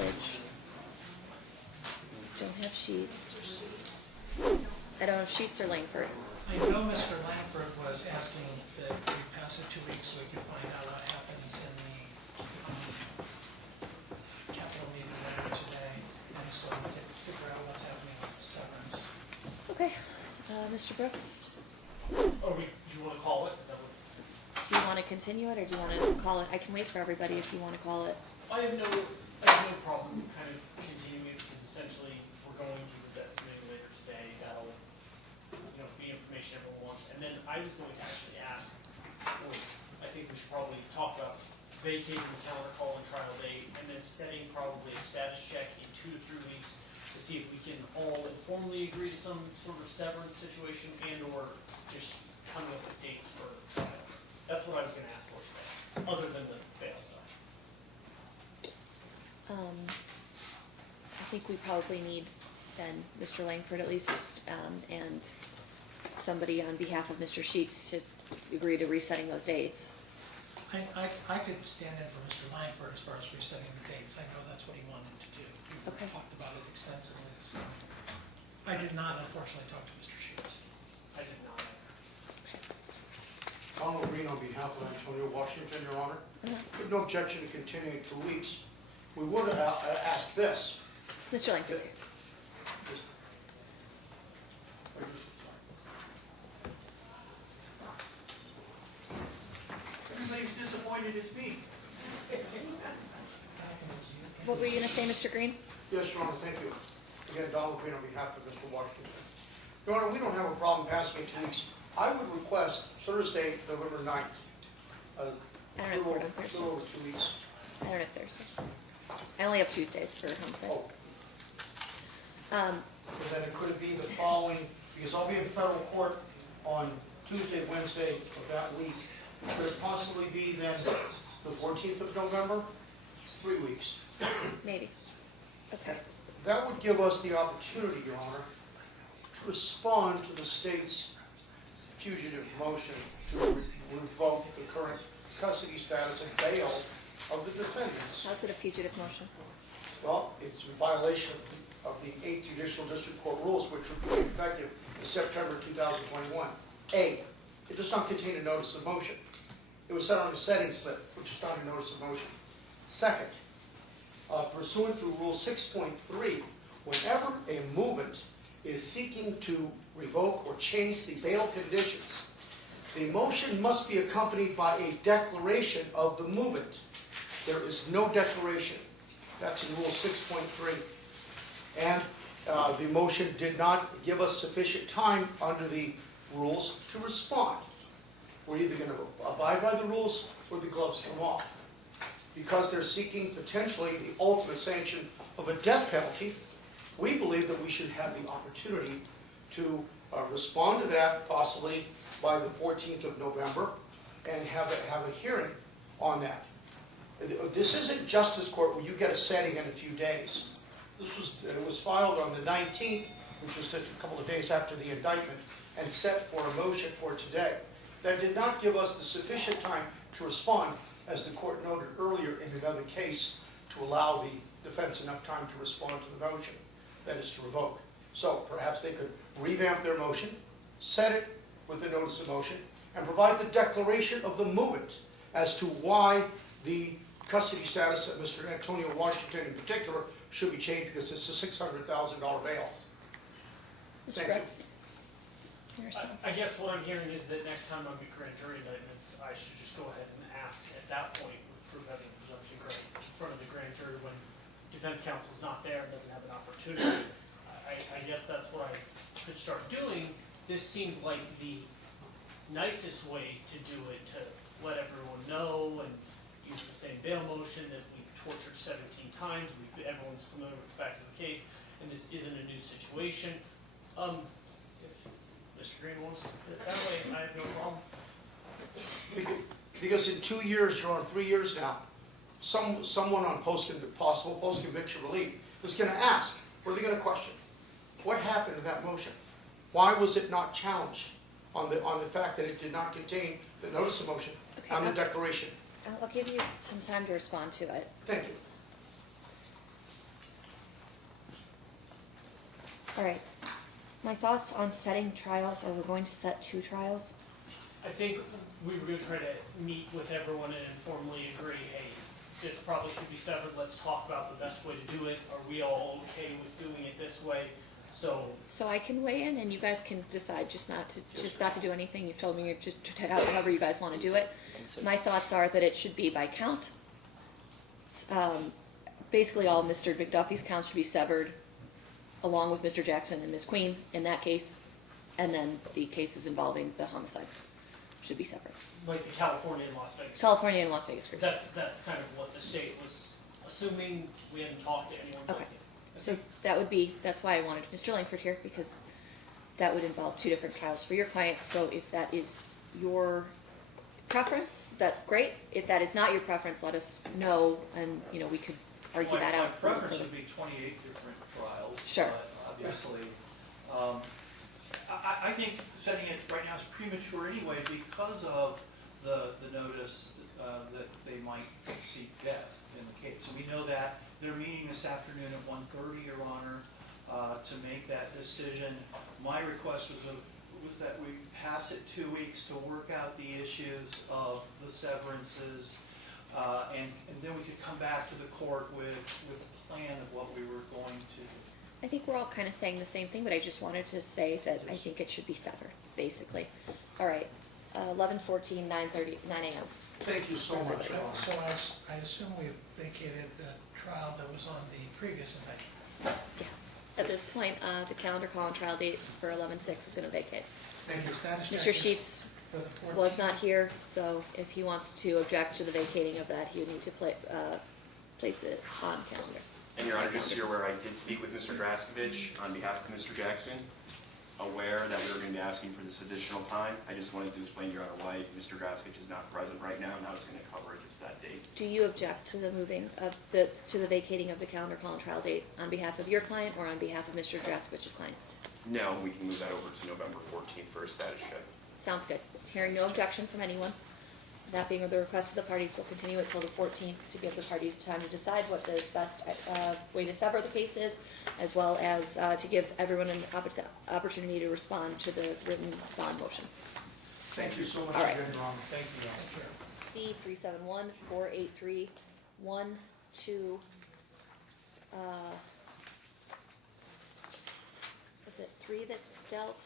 passage. Don't have sheets. I don't have sheets or Langford. I know Mr. Langford was asking that we pass it 2 weeks so we can find out what happens in the capital meeting later today, and so we can figure out what's happening with severance. Okay, Mr. Brooks, Or do you want to call it? Is that what? do you want to continue it, or do you want to call it? I can wait for everybody if you want to call it. I have no problem kind of continuing it because essentially we're going to the designated later today. That'll, be information everyone wants. And then I was going to actually ask, or I think we should probably talk about vacating the counter call and trial date, and then setting probably a status check in 2 to 3 weeks to see if we can all informally agree to some sort of severance situation and or just coming up with dates for trials. That's what I was going to ask for today, other than the bail stuff. I think we probably need then Mr. Langford at least, and somebody on behalf of Mr. Sheets to agree to resetting those dates. I could stand in for Mr. Langford as far as resetting the dates. I know that's what he wanted to do. We Okay. talked about it extensively. So I did not, unfortunately, talk to Mr. Sheets. I did not. Donald Green on behalf of Antonio Washington, Your Honor. We have no objection to continuing 2 weeks. We would have asked this. Mr. Langford's here. Everybody's disappointed it's me. What were you going to say, Mr. Green? Yes, Your Honor, thank you. Again, Donald Green on behalf of Mr. Washington. Your Honor, we don't have a problem passing it 2 weeks. I would request Thursday, November 9th. I don't have court on A little over Thursdays. 2 weeks. I don't have Thursdays. I only have Tuesdays for homestead. Oh, and then it could be the following, because I'll be in federal court on Tuesday, Wednesday of that week. Could it possibly be then the 14th of November? It's 3 weeks. Maybe. Okay. That would give us the opportunity, Your Honor, to respond to the state's fugitive motion to revoke the current custody status and bail of the defendants. How's it a fugitive motion? Well, it's in violation of the 8th Judicial District Court rules, which would be effective in September 2021. A, it does not contain a notice of motion. It was set on a setting slip, which is not a notice of motion. Second, pursuant to Rule 6.3, whenever a movement is seeking to revoke or change the bail conditions, the motion must be accompanied by a declaration of the movement. There is no declaration. That's in Rule 6.3. And the motion did not give us sufficient time under the rules to respond. We're either going to abide by the rules or the gloves come off. Because they're seeking potentially the ultimate sanction of a death penalty, we believe that we should have the opportunity to respond to that possibly by the 14th of November and have a hearing on that. This isn't justice court where you get a setting in a few days. It was filed on the 19th, which was just a couple of days after the indictment, and set for a motion for today. That did not give us the sufficient time to respond, as the court noted earlier in another case, to allow the defense enough time to respond to the motion, that is to revoke. So perhaps they could revamp their motion, set it with the notice of motion, and provide the declaration of the movement as to why the custody status of Mr. Antonio Washington in particular should be changed, because it's a $600,000 bail. Mr. Brooks? Your response? I guess what I'm hearing is that next time I get grand jury indictments, I should just go ahead and ask at that point with proof evidence presumption correct in front of the grand jury when defense counsel's not there and doesn't have an opportunity. I guess that's what I could start doing. This seemed like the nicest way to do it, to let everyone know and use the same bail motion that we've tortured 17 times. Everyone's familiar with the facts of the case, and this isn't a new situation. If Mr. Green wants to put it that way, I have no problem. Because in 2 years, you're on 3 years now, someone on possible post-conviction relief is going to ask, what are they going to question? What happened to that motion? Why was it not challenged on the fact that it did not contain the notice of motion and the declaration? I'll give you some time to respond to it. Thank you. All right. My thoughts on setting trials, or we're going to set 2 trials? I think we were gonna try to meet with everyone and informally agree, hey, this probably should be severed, let's talk about the best way to do it. Are we all okay with doing it this way? So, So I can weigh in and you guys can decide just not to do anything. You've told me just however you guys want to do it. My thoughts are that it should be by count. Basically all Mr. McDuffie's counts should be severed along with Mr. Jackson and Ms. Queen in that case. And then the cases involving the homicide should be separate. like the California and Las Vegas. California and Las Vegas groups. That's kind of what the state was assuming. We hadn't talked to anyone. Okay. So that's why I wanted Mr. Langford here, because that would involve 2 different trials for your client. So if that is your preference, that's great. If that is not your preference, let us know, and, we could argue that out. My preference would be 28 different trials. Sure. But obviously, I think setting it right now is premature anyway because of the notice that they might seek death in the case. And we know that they're meeting this afternoon at 1:30, Your Honor, to make that decision. My request was that we pass it 2 weeks to work out the issues of the severances, and then we could come back to the court with a plan of what we were going to do. I think we're all kind of saying the same thing, but I just wanted to say that I think it should be severed, basically. All right, 11:14, 9 a.m. Thank you so much. So I assume we've vacated the trial that was on the previous event. Yes. At this point, the calendar call and trial date for 11/6 is going to vacate. And the status check Mr. is Sheets for the 14th. was not here, so if he wants to object to the vacating of that, he would need to place it on calendar. And Your Honor, just so you're aware, I did speak with Mr. Draskovich on behalf of Mr. Jackson, aware that we were going to be asking for this additional time. I just wanted to explain to Your Honor why Mr. Draskovich is not present right now, and I was going to cover it just that date. Do you object to the moving of to the vacating of the calendar call and trial date on behalf of your client or on behalf of Mr. Draskovich's client? No, we can move that over to November 14th for a status check. Sounds good. Hearing no objection from anyone, that being the request of the parties, we'll continue it till the 14th to give the parties time to decide what the best way to sever the case is, as well as to give everyone an opportunity to respond to the written bond motion. Thank you so much All right. again, Your Honor. Thank you. C 371-483-1, 2, is it 3 that dealt?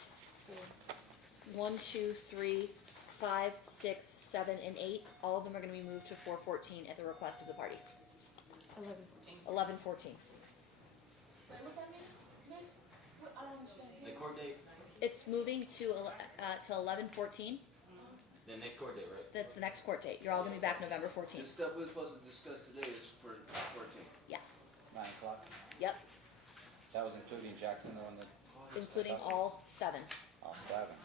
1, 2, 3, 5, 6, 7, and 8. All of them are going to be moved to 4/14 at the request of the parties. 11/14. Wait, what that mean, miss? I don't understand. The court date, It's moving to 11/14. the next court date, right? That's the next court date. You're all going to be back November The 14th. stuff we're supposed to discuss today is for 14. Yeah. 9 o'clock. Yep. That was including Jackson, the one that, Including all 7. all 7.